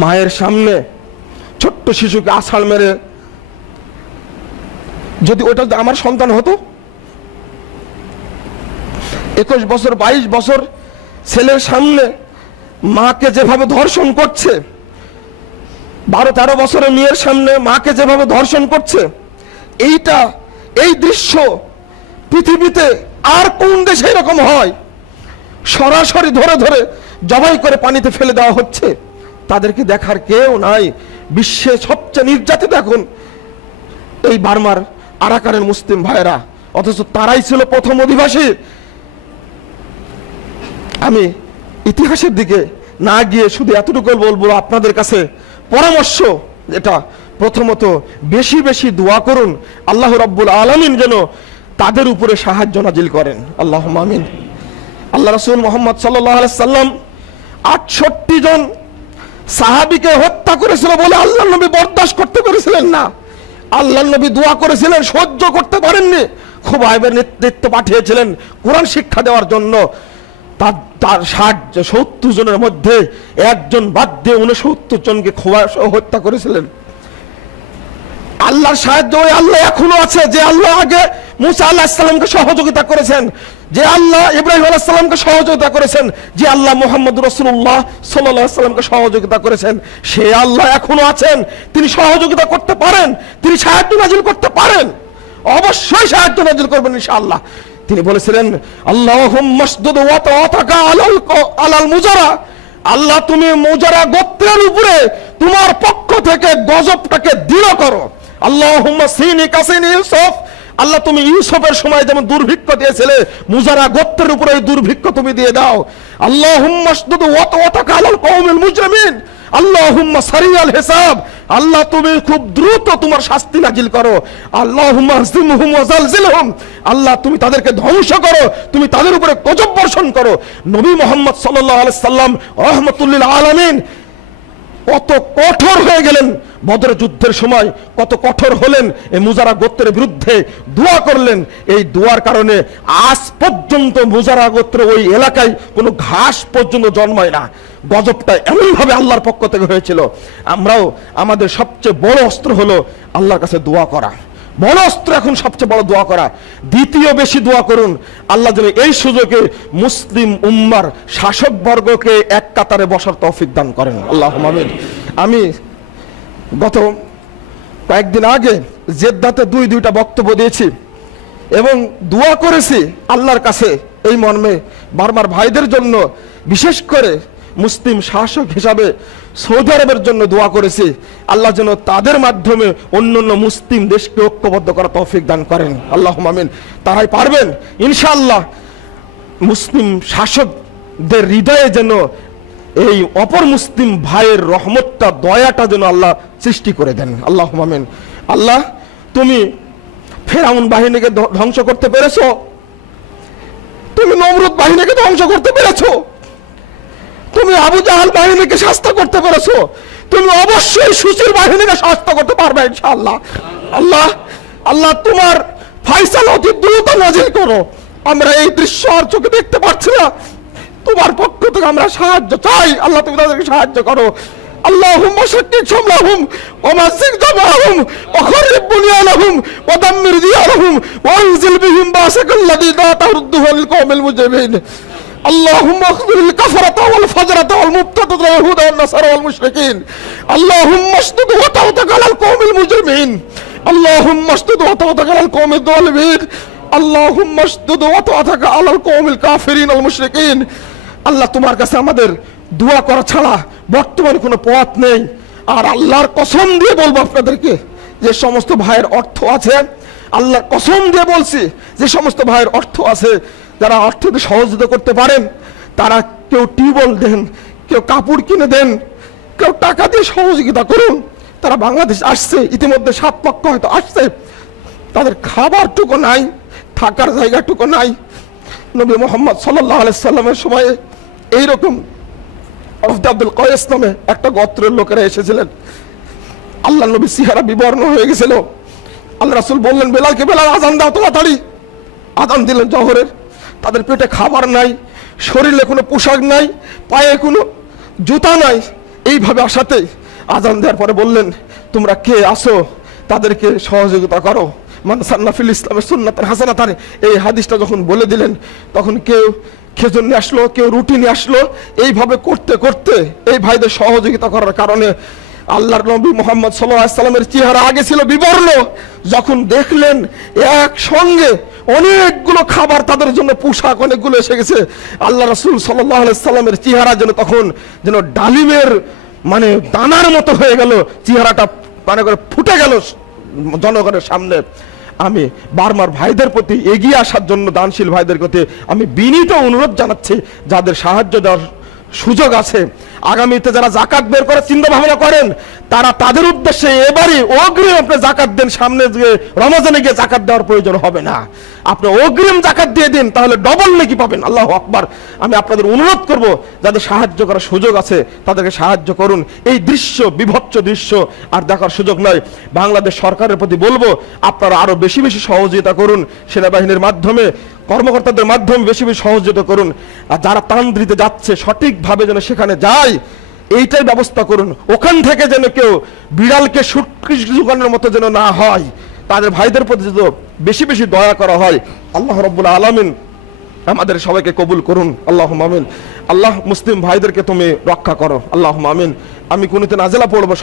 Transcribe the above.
মায়ের সামনে ছোট্ট শিশুকে আছাড় মেরে, যদি ওটা আমার সন্তান হতো, 21 বছর 22 বছর ছেলের সামনে মাকে যেভাবে ধর্ষণ করছে, 12-13 বছরের মেয়ের সামনে মাকে যেভাবে ধর্ষণ করছে, এই দৃশ্য পৃথিবীতে আর কোন দেশে এরকম হয়? সরাসরি ধরে ধরে জবাই করে পানিতে ফেলে দেওয়া হচ্ছে, তাদেরকে দেখার কেউ নাই। বিশ্বে সবচেয়ে নির্যাতিত এখন এই বার্মার আরাকানের মুসলিম ভাইরা, অথচ তারাই ছিল প্রথম অধিবাসী। আমি ইতিহাসের দিকে না গিয়ে শুধু এতটুকু বলবো আপনাদের কাছে পরামর্শ, এটা প্রথমত বেশি বেশি দোয়া করুন, আল্লাহ রাব্বুল আলামিন যেন তাদের উপরে সাহায্য নাজিল করেন, আল্লাহুম্মা আমিন। আল্লাহ রাসূল মুহাম্মদ সাল্লাল্লাহু আলাইহি সাল্লাম 68 জন সাহাবীকে হত্যা করেছিল বলে আল্লাহর নবী বরদাশত করতে পেরেছিলেন না। আল্লাহর নবী দোয়া করেছিলেন, সহ্য করতে পারেননি। খুবাইবের নেতৃত্ব পাঠিয়েছিলেন কোরআন শিক্ষা দেওয়ার জন্য। তার 70 জনের মধ্যে একজন বাদ দিয়ে 69 জনকে হত্যা করেছিলেন। আল্লাহর সাহায্য ওই আল্লাহ এখনো আছে, যে আল্লাহ আগে মুসা আলাইহিস সালামকে সহযোগিতা করেছেন, যে আল্লাহ ইব্রাহিম আলাইহিস সালামকে সহযোগিতা করেছেন, যে আল্লাহ মুহাম্মদ রাসূলুল্লাহ সাল্লাল্লাহু আলাইহি সাল্লামকে সহযোগিতা করেছেন, সে আল্লাহ এখনো আছেন। তিনি সহযোগিতা করতে পারেন, তিনি সাহায্য নাজিল করতে পারেন, অবশ্যই সাহায্য নাজিল করবেন ইনশাআল্লাহ। তিনি বলেছিলেন, আল্লাহুম্মা আসদুদ ওয়া তাআতাকা আলাল মুজারা, আল্লাহ তুমি মুজারা গোত্রের উপরে তোমার পক্ষ থেকে গজবটাকে দৃঢ় করো। আল্লাহুম্মা সিনি কাসিনি ইউসুফ, আল্লাহ তুমি ইউসুফের সময় যেমন দুর্ভিক্ষ দিয়েছিলে, মুজারা গোত্রের উপরে এই দুর্ভিক্ষ তুমি দিয়ে দাও। আল্লাহুম্মা আসদুদ ওয়া তাআতাকা আলাল কওমিল মুজরিমিন, আল্লাহুম্মা সারিয়াল হিসাব, আল্লাহ তুমি খুব দ্রুত তোমার শাস্তি নাজিল করো। আল্লাহুম্মা হযিমহুম ওয়া যালজিলহুম, আল্লাহ তুমি তাদেরকে ধ্বংস করো, তুমি তাদের উপরে গজব বর্ষণ করো। নবী মুহাম্মদ সাল্লাল্লাহু আলাইহি সাল্লাম রাহমাতুল লিল আলামিন কত কঠোর হয়ে গেলেন বদর যুদ্ধের সময়, কত কঠোর হলেন এই মুজারা গোত্রের বিরুদ্ধে, দোয়া করলেন। এই দোয়ার কারণে আজ পর্যন্ত মুজারা গোত্র ওই এলাকায় কোনো ঘাস পর্যন্ত জন্মায় না। গজবটা এমনভাবে আল্লাহর পক্ষ থেকে হয়েছিল। আমরাও আমাদের সবচেয়ে বড় অস্ত্র হলো আল্লাহর কাছে দোয়া করা, বড় অস্ত্র এখন সবচেয়ে বড় দোয়া করা। দ্বিতীয় বেশি দোয়া করুন, আল্লাহ যেন এই সুযোগে মুসলিম উম্মার শাসক বর্গকে এক কাতারে বসার তৌফিক দান করেন, আল্লাহুম্মা আমিন। আমি গত কয়েকদিন আগে জেদ্দাতে দুইটা বক্তব্য দিয়েছি এবং দোয়া করেছি আল্লাহর কাছে এই মর্মে, বারবার ভাইদের জন্য, বিশেষ করে মুসলিম শাসক হিসাবে সৌদি আরবের জন্য দোয়া করেছি, আল্লাহ যেন তাদের মাধ্যমে অন্যান্য মুসলিম দেশকে ঐক্যবদ্ধ করা তৌফিক দান করেন, আল্লাহুম্মা আমিন। তারাই পারবেন ইনশাআল্লাহ। মুসলিম শাসকদের হৃদয়ে যেন এই অপর মুসলিম ভাইয়ের রহমতটা, দয়াটা যেন আল্লাহ সৃষ্টি করে দেন, আল্লাহুম্মা আমিন। আল্লাহ তুমি ফেরাউন বাহিনীকে ধ্বংস করতে পেরেছো, তুমি নমরুদ বাহিনীকে ধ্বংস করতে পেরেছো, তুমি আবু জাহাল বাহিনীকে শাস্তি করতে পেরেছো, তুমি অবশ্যই সুচির বাহিনীকে শাস্তি করতে পারবে ইনশাআল্লাহ। আল্লাহ তোমার ফয়সালা অতি দ্রুত নাজিল করো। আমরা এই দৃশ্য আর চোখে দেখতে পাচ্ছি না, তোমার পক্ষ থেকে আমরা সাহায্য চাই, আল্লাহ তুমি তাদেরকে সাহায্য করো। আল্লাহুম্মা শাক্কিক শামলাহুম ওয়া মাযিক জামাহুম ওয়া খরিব বুনিয়ানহুম ওয়া দাম্মির দিয়ারহুম ওয়া আনজিল বিহিম বাসাকাল্লাযী লা তারুদ্দুহু লিল কওমিল মুজরিমিন। اللهم اخذل الكفرة والفجرة والمبتدة واليهود والنصارى والمشركين. اللهم اشدد وطأتك على القوم المجرمين. اللهم اشدد وطأتك على القوم الظالمين. اللهم اشدد وطأتك على القوم الكافرين المشركين. আল্লাহ তোমার কাছে আমাদের দোয়া করা ছাড়া বর্তমানে কোনো পথ নেই। আর আল্লাহর কসম দিয়ে বলবো আপনাদেরকে, যে সমস্ত ভাইয়ের অর্থ আছে, আল্লাহর কসম দিয়ে বলছি, যে সমস্ত ভাইয়ের অর্থ আছে, যারা অর্থ দিয়ে সহযোগিতা করতে পারেন, তারা কেউ টিউবওয়েল দেন, কেউ কাপড় কিনে দেন, কেউ টাকা দিয়ে সহযোগিতা করুন। তারা বাংলাদেশ আসছে, ইতিমধ্যে 7 পক্ষ হয়তো আসছে, তাদের খাবারটুকু নাই, থাকার জায়গাটুকু নাই। নবী মুহাম্মদ সাল্লাল্লাহু আলাইহি সাল্লামের সময়ে এইরকম আব্দুল কয়েস নামে একটা গোত্রের লোকেরা এসেছিলেন। আল্লাহ নবী চেহারা বিবর্ণ হয়ে গেছিল। আল্লাহ রাসূল বললেন, বেলালকে, বেলাল আযান দাও তাড়াতাড়ি। আযান দিলেন জোহরের। তাদের পেটে খাবার নাই, শরীরে কোনো পোশাক নাই, পায়ে কোনো জুতা নাই, এইভাবে আসাতে আজান দেওয়ার পরে বললেন, তোমরা কে আসো তাদেরকে সহযোগিতা করো, মান সান্না ফিল ইসলামের সুন্নাতান হাসানাতান। এই হাদিসটা যখন বলে দিলেন, তখন কেউ খেজুর নিয়ে আসলো, কেউ রুটি নিয়ে আসলো। এইভাবে করতে করতে এই ভাইদের সহযোগিতা করার কারণে আল্লাহর নবী মুহাম্মদ সাল্লাল্লাহু আলাইহি সাল্লামের চেহারা আগে ছিল বিবর্ণ, যখন দেখলেন একসঙ্গে অনেকগুলো খাবার তাদের জন্য, পোশাক অনেকগুলো এসে গেছে, আল্লাহ রাসূল সাল্লাল্লাহু আলাইহি সাল্লামের চেহারা যেন তখন যেন ডালিমের মানে দানার মতো হয়ে গেল, চেহারাটা মানে করে ফুটে গেল জনগণের সামনে। আমি বারবার ভাইদের প্রতি এগিয়ে আসার জন্য, দানশীল ভাইদের প্রতি আমি বিনীত অনুরোধ জানাচ্ছি, যাদের সাহায্য দেওয়ার সুযোগ আছে, আগামীতে যারা জাকাত বের করার চিন্তা ভাবনা করেন, তারা তাদের উদ্দেশ্যে এবারই অগ্রিম আপনি জাকাত দেন। সামনে গিয়ে রমজানে গিয়ে জাকাত দেওয়ার প্রয়োজন হবে না, আপনি অগ্রিম জাকাত দিয়ে দিন, তাহলে ডবল নেকি পাবেন। আল্লাহু আকবার। আমি আপনাদের অনুরোধ করব, যাদের সাহায্য করার সুযোগ আছে তাদেরকে সাহায্য করুন। এই দৃশ্য, বিভৎস দৃশ্য আর দেখার সুযোগ নয়। বাংলাদেশ সরকারের প্রতি বলবো, আপনারা আরো বেশি বেশি সহযোগিতা করুন, সেনাবাহিনীর মাধ্যমে, কর্মকর্তাদের মাধ্যমে বেশি বেশি সহযোগিতা করুন। আর যারা তান্দ্রিতে যাচ্ছে সঠিকভাবে যেন সেখানে যায়, এইটাই ব্যবস্থা করুন। ওখান থেকে যেন কেউ বিড়ালকে সুটকিস জোগানোর মতো যেন না হয়, তাদের ভাইদের প্রতি যেন বেশি বেশি দয়া করা হয়। আল্লাহ রাব্বুল আলামিন আমাদের সবাইকে কবুল করুন, আল্লাহুম্মা আমিন। আল্লাহ মুসলিম ভাইদেরকে তুমি রক্ষা করো, আল্লাহুম্মা আমিন। আমি কুনুতে নাজিলা পড়বো।